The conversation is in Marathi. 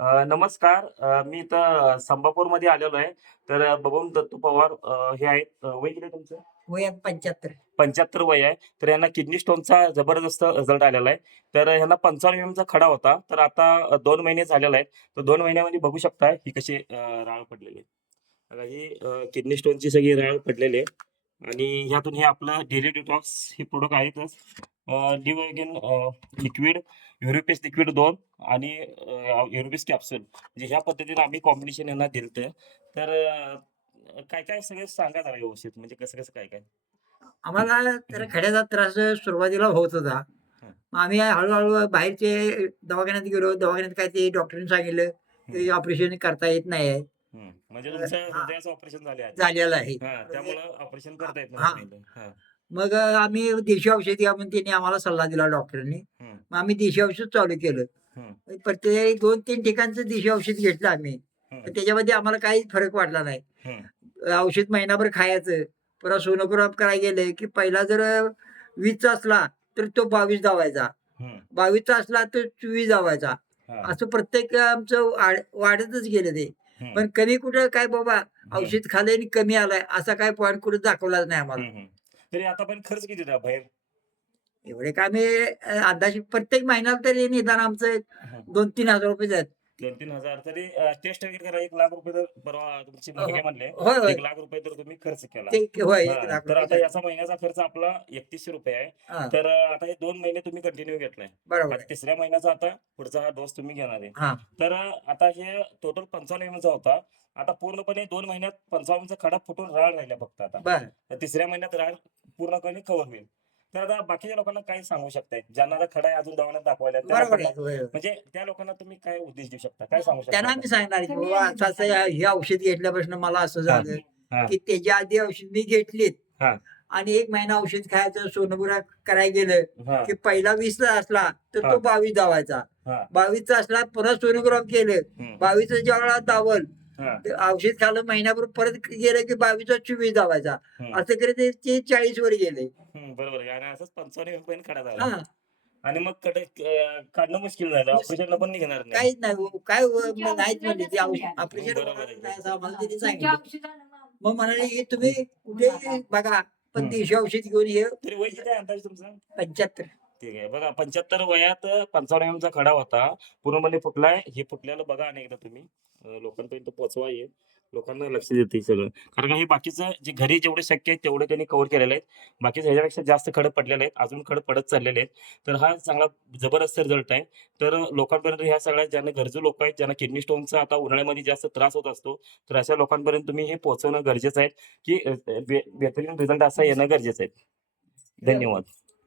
नमस्कार. मी इथं संभापूरमध्ये आलेलो आहे. तर बबन दत्तू पवार हे आहेत. वय किती आहे तुमचं? वय 75. 75 वय आहे. तर यांना किडनी स्टोनचा जबरदस्त रिझल्ट आलेला आहे. तर ह्यांना 55 एमएमचा खडा होता. तर आता 2 महिने झालेले आहेत. तर 2 महिन्यामध्ये बघू शकता ही कशी राळ पडलेली आहे. बघा ही किडनी स्टोनची सगळी राळ पडलेली आहे आणि ह्यातून हे आपलं डेली डिटॉक्स हे प्रोडक्ट आहेतच. डिवायगन लिक्विड, युरोपेस लिक्विड 2 आणि युरोपेस कॅप्सूल म्हणजे ह्या पद्धतीने आम्ही कॉम्बिनेशन यांना दिलतं. तर काय-काय सगळं सांगा जरा व्यवस्थित म्हणजे कसं-कसं काय-काय? आम्हाला तर खड्याचा त्रास सुरुवातीला होत होता. हं, मग आम्ही हळू-हळू बाहेरचे दवाखान्यात गेलो. दवाखान्यात काय ते डॉक्टरांनी सांगितलं, हं, की ऑपरेशन करता येत नाही आहे. हं. म्हणजे अ, तुमचं हां, हृदयाचं ऑपरेशन झाले आधी. झालेलं आहे. हां, त्यामुळं ऑपरेशन करता येत नव्हतं हां. पहिलं. हां, मग आम्ही देशी औषध घ्या म्हणून त्यांनी आम्हाला सल्ला दिला डॉक्टरांनी. हं, मग आम्ही देशी औषध चालू केलं. हं, प्रत्येक 2-3 ठिकाणचं देशी औषध घेतलं आम्ही. हं, पण त्याच्यामध्ये आम्हाला काही फरक वाटला नाही. हं, औषध महिनाभर खायचं. पुन्हा सोनोग्राफ करायला गेले, की पहिला जर 20चा असला, तर तो 22 दावायचा. हं, 22चा असला तर 24 दावायचा. हां, असं प्रत्येक आमचं वाढतच गेलं ते. हं, पण कमी कुठं काय बाबा हं, औषध खाल्लंय आणि कमी आलाय, असा काही पॉइंट कुठे दाखवलाच नाही आम्हाला. हं, हं. तरी आतापर्यंत खर्च किती होता बाहेर? एवढे काय आम्ही अंदाजे प्रत्येक महिन्याला तरी निदान आमचं हं. ₹2,000-3,000 जातात. 2,000-3,000 तरी टेस्ट वगैरे करायला ₹1,00,000 तर परवा तुमचे हो, मुलगे म्हणले होय, होय. ₹1,00,000 तर तुम्ही खर्च केला. ते होय हां, तर ₹1,00,000 आता झाले. याचा महिन्याचा खर्च आपला ₹3100 आहे. हां, तर आता हे 2 महिने तुम्ही कंटिन्यू घेतलाय. बरोबर आता आहे. तिसऱ्या महिन्याचा आता पुढचा हा डोस तुम्ही घेणार आहे. हां, तर आता हे टोटल 55 एमएलचा होता. आता पूर्णपणे 2 महिन्यात 55चा खडा फुटून राळ राहिला फक्त आता. बरं. तर तिसऱ्या महिन्यात राळ पूर्णपणे कव्हर होईल. तर आता बाकीच्या लोकांना काय सांगू शकताय? ज्यांना आता खडा आहे अजून दवाखान्यात दाखवायला त्या बरोबर लोकांना आहे. होय, होय. म्हणजे त्या लोकांना तुम्ही काय उपदेश देऊ शकता? काय सांगू शकता त्यांना आता? आम्ही सांगणार, की बाबा असं-असं हे औषध घेतल्यापासून मला असं हां, झालं, हां, की त्याच्या आधी औषध मी घेतलीत हां, आणि 1 महिना औषध खायचं, सोनोग्राफ करायला गेलं, हां, की पहिला 20ला असला, तर तो हां, 22 दावायचा. हां, 22चा असला, परत सोनोग्राफ केलं, हं, 22चं ज्यावेळेला दावल, हां, ते औषध खाल्लं महिनाभर परत गेलं, की 22चा 24 दावायचा. हं, असं करत ते 40 वर गेले. हं, बरोबर आहे आणि असंच 55 एमपर्यंत खडा झाला हां. आणि मग काढणं मुश्कील झालं. मुस ऑपरेशनला पण निघणार नाही. काहीच नाही हो. काय नाहीच म्हणले ते हं, ऑपरेशन बरोबर होणारच आहे नाही की. असं आम्हाला त्यांनी सांगितलं. मग म्हणाले, "हे तुम्ही कुठेही बघा, पण हं. देशी औषध घेऊन ये तरी वय किती आहे अंदाजे तुमचं? 75." ठीक आहे. बघा 75 वयात 55 एमचा खडा होता. पूर्णपणे फुटलाय. हे फुटलेलं बघा आणि एकदा तुम्ही लोकांपर्यंत पोहोचवा हे. लोकांना लक्ष देते सगळं. कारण का हे बाकीचं जे घरी जेवढे शक्य आहे तेवढे त्यांनी कव्हर केलेले आहेत. बाकीचं ह्याच्यापेक्षा जास्त खडे पडलेले आहेत. अजून खडे पडत चाललेले आहेत. तर हा चांगला जबरदस्त रिझल्ट आहे. तर लोकांपर्यंत ह्या सगळ्या ज्यांना गरजू लोक आहेत, ज्यांना किडनी स्टोनचा आता उन्हाळ्यामध्ये जास्त त्रास होत असतो, तर अशा लोकांपर्यंत तुम्ही हे पोहोचवणं गरजेचं आहे, की बेहतरीन रिझल्ट असा येणं गरजेचं आहे. धन्यवाद.